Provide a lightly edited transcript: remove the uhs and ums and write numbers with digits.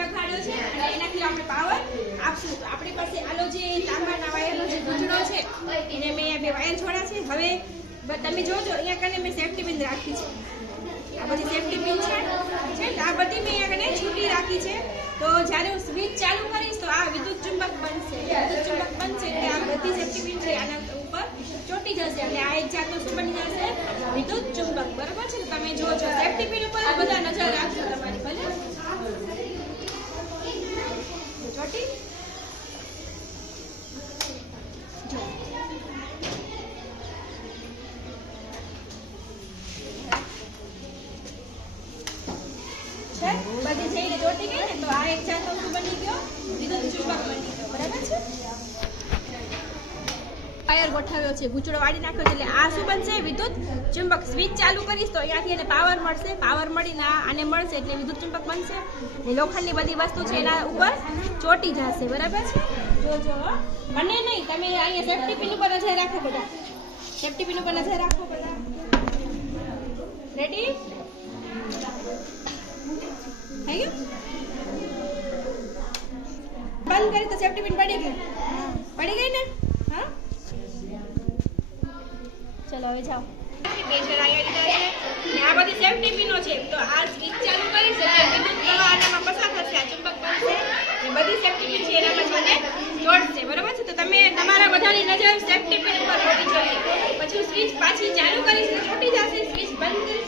લગાડ્યો છે અને એનાથી આપણે પાવર આપશું. તો આપણી પાસે આલો જે તાંબાના વાયરનો જે ગુંજડો છે એને મેં બે વાયર જોડા છે. હવે તમે જોજો અહીંયા કને મેં સેફટી પિન રાખી છે. આ બધી સેફટી પિન છે આ બધી મેં અહીંયા કને છૂટી રાખી છે. તો જ્યારે હું સ્વિચ ચાલુ કરીશ તો આ વિદ્યુત ચુંબક બનશે. વિદ્યુત ચુંબક બનશે એટલે આ બધી સેફટી પિન છે આના ઉપર ચોટી જશે એટલે આ એક જાતનું શું બની જશે? વિદ્યુત ચુંબક. બરાબર છે? તો તમે જોજો સેફટી પિન ઉપર બધા નજર રાખજો તમારી. ભલે ચોટી જો છે બધી જઈને ચોટી ગઈ ને તો આ એક જાતનો શું બની ગયો? વિદ્યુત ચુંબક બની ગયો. બરાબર છે? વાયર ગોઠવ્યો છે, ગૂંચળો વાળી નાખ્યો છે એટલે આ શું બનશે? વિદ્યુત ચુંબક. સ્વિચ ચાલુ કરીશ તો અહીંયાથી એને પાવર મળશે. પાવર મળીને આને મળશે એટલે વિદ્યુત ચુંબક બનશે. એ લોખંડની બધી વસ્તુ છે એના ઉપર ચોટી જશે. બરાબર છે? જોજો મને નહીં, તમે અહીંયા સેફટી પિન ઉપર નજર રાખો બધા. સેફટી પિન ઉપર નજર રાખો બધા. રેડી? થઈ ગયું? બંધ કરી તો સેફટી પિન પડી ગઈ. પડી ગઈ ને? હા, ચલો હવે જાઓ. બે જરા અહીંયા લીધા છે. આ બધી સેફટી પિનો છે. તો આ સ્વિચ ચાલુ કરીશ એટલે વિદ્યુત પ્રવાહ આનામાં પસાર થશે, આ ચુંબક બનશે. એ બધી સેફટી પિન છે એનામાં છે જોડશે. બરાબર છે? તો તમે તમારા બધાની નજર સેફટી પિન ઉપર હોવી જોઈએ. પછી હું સ્વિચ પાછી ચાલુ કરીશ એટલે છૂટી જશે. સ્વિચ બંધ કરીશ